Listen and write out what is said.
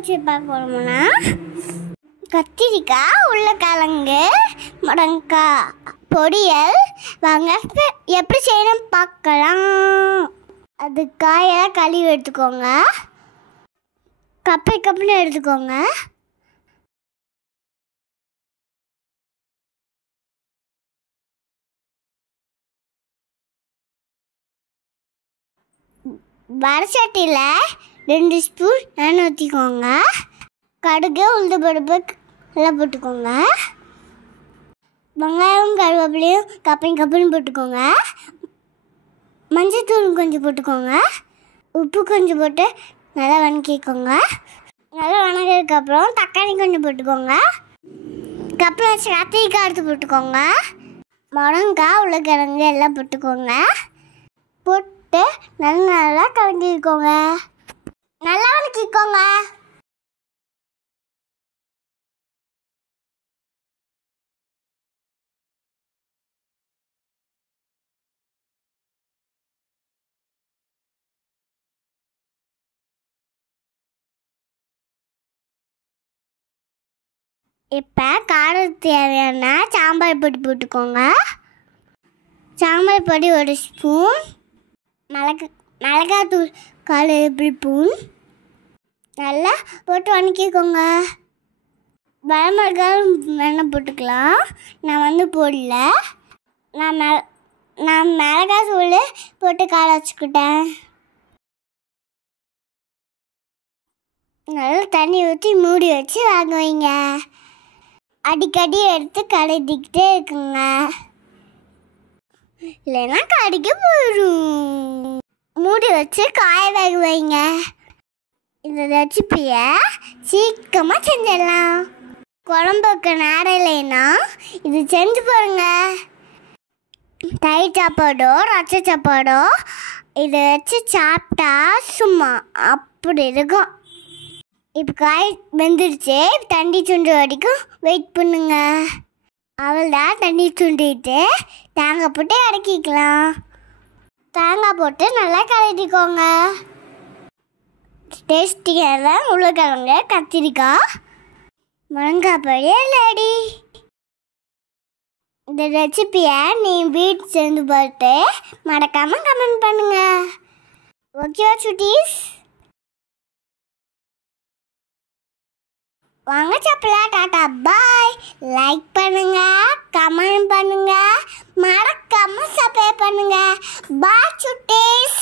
வச்சு பார்க்க போகிறோம்னா கத்திரிக்காய், உருளைக்கிழங்கு, முருங்கைக்காய் பொரியல். வாங்க எப்படி செய்யணும் பார்க்கலாம். அது காயெல்லாம் கழுவி எடுத்துக்கோங்க. கப்புன்னு எடுத்துக்கோங்க. வடசட்டியில் 2 ஸ்பூன் எண்ணெய் ஊற்றிக்கோங்க. கடுகு, உளுந்து பருப்பு எல்லாம் போட்டுக்கோங்க. வெங்காயம், கருவேப்பிலையும் கப்புன்னு போட்டுக்கோங்க. மஞ்சள்தூள் கொஞ்சம் போட்டுக்கோங்க. உப்பு கொஞ்சம் போட்டு நல்லா வதக்கிக்கோங்க. நல்லா வதங்கினதுக்கப்புறம் தக்காளி கொஞ்சம் போட்டுக்கோங்க. அப்புறம் வச்சு கத்திரிக்காய் எடுத்து போட்டுக்கோங்க. முருங்கைக்காய், உருளைக்கிழங்கு எல்லாம் போட்டுக்கோங்க. போட்டு நல்லா கலக்கிக்கோங்க. நல்லா வதக்கிக்கோங்க. இப்போ காரத்துக்கு தேவையான சாம்பார் பொடி போட்டுக்கோங்க. சாம்பார் பொடி 1 ஸ்பூன், மிளகாத்தூள் 1/4 ஸ்பூன் நல்லா போட்டு வதக்கிக்கோங்க. வரமிளகாய் வேணால் போட்டுக்கலாம். நான் போடல. நான் மிளகாய் தூள் போட்டு கார வச்சுக்கிட்டேன். நல்லா தண்ணி ஊற்றி மூடி வச்சு வாங்க வைங்க. அடிக்கடி எடுத்து கலக்கிக்கிட்டே இருக்குங்க, இல்லைன்னா கடிக்க போயிடும். மூடி வச்சு காய வேக வைங்க. இந்த ரெசிப்பியை சீக்கிரமாக செஞ்சிடலாம். குழம்புக்கு நேரம் இல்லைன்னா இது செஞ்சு பாருங்க. தயிர் சாப்பாடோ ரச சாப்பாடோ இதை வச்சு சாப்பிட்டா சும்மா அப்படி இருக்கும். இப்போ காய் வெந்துடுச்சு. தண்ணி சுண்டு வரைக்கும் வெயிட் பண்ணுங்க. அவள்தான் தண்ணி சுண்டிட்டு தேங்காய் போட்டு இறக்கிக்கலாம். தேங்காய் போட்டு நல்லா கலக்கிக்கோங்க. டேஸ்டியாக உருளைக்கிழங்கு, கத்திரிக்காய், முருங்கைக்காய் பொரியல் ரெடி. இந்த ரெசிப்பியை நீ வீட்டு செஞ்சு பார்த்து மறக்காமல் கமெண்ட் பண்ணுங்க. ஓகேவா சுட்டீஸ்? வாங்க சாப்பிடலாம். டாட்டா பாய். லைக் பண்ணுங்க, கமெண்ட் பண்ணுங்க, மறக்காம சப்ஸ்கிரைப் பண்ணுங்க. பாய் சுட்டீஸ்.